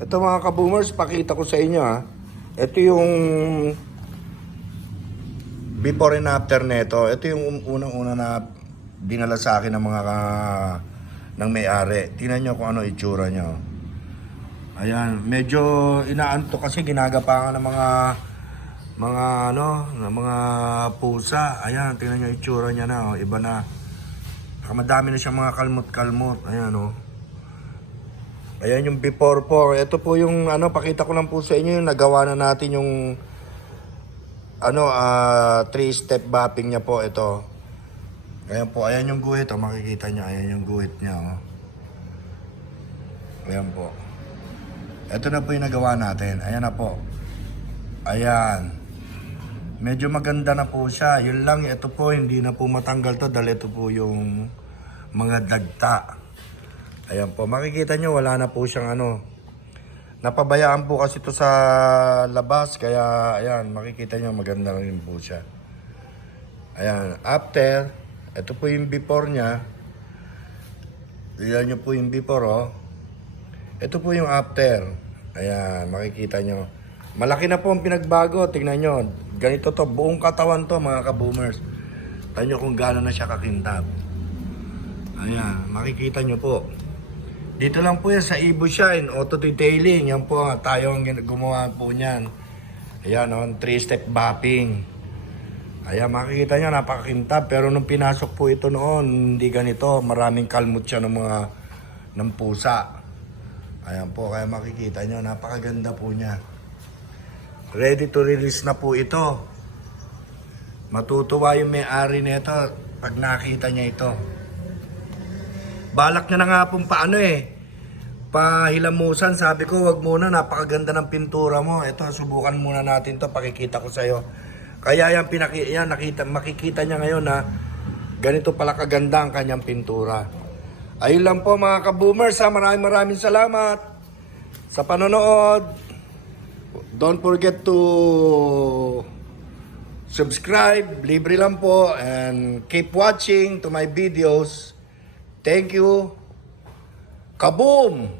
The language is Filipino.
Ito mga ka-boomers, pakita ko sa inyo ha. Ito yung before and after nito. Ito yung unang-una na dinala sa akin ng mga ng may-ari. Tingnan nyo kung ano itsura nyo. Ayan, medyo inaanto kasi ginagapangan ng mga pusa. Ayan, tingnan nyo itsura niya na, oh. Iba na. Madami na siyang mga kalmot-kalmot. Ayan, oh. Ayan yung before po. Ito po yung pakita ko lang po sa inyo yung nagawa na natin yung 3-step mapping niya po ito. Ayan po, ayan yung guhit, oh. Makikita niyo, ayan yung guhit niya, oh. Ayan po. Ito na po yung nagawa natin. Ayan na po. Ayan. Medyo maganda na po siya. Yun lang, ito po, hindi na po matanggal to dahil ito po yung mga dagta. Ayan po, makikita nyo, wala na po siyang Napabayaan po kasi ito sa labas, kaya ayan, makikita nyo, maganda rin po siya. Ayan, after, ito po yung before niya. Tignan nyo po yung before, oh. Ito po yung after. Ayan, makikita nyo. Malaki na po ang pinagbago, tignan nyo. Ganito to, buong katawan to mga ka-boomers. Tignan nyo kung gaano na siya kakintab. Ayan, makikita nyo po. Dito lang po yan sa Evo Shine, auto detailing. Yan po, tayo ang gumawa po niyan. Ayan, 3-step mapping. Ayan, makikita nyo, napakakintab. Pero nung pinasok po ito noon, hindi ganito. Maraming kalmot siya ng pusa. Ayan po, kaya makikita nyo, napakaganda po niya. Ready to release na po ito. Matutuwa yung may-ari nito pag nakita niya ito. Balak niya na nga pong pahilamusan. Sabi ko, wag muna, napakaganda ng pintura mo. Ito, subukan muna natin to, pakikita ko sa'yo. Kaya makikita niya ngayon na ganito pala kaganda ang kanyang pintura. Ayun lang po mga ka-boomers, maraming salamat sa panonood. Don't forget to subscribe, libre lang po, and keep watching to my videos. Thank you. Kaboom!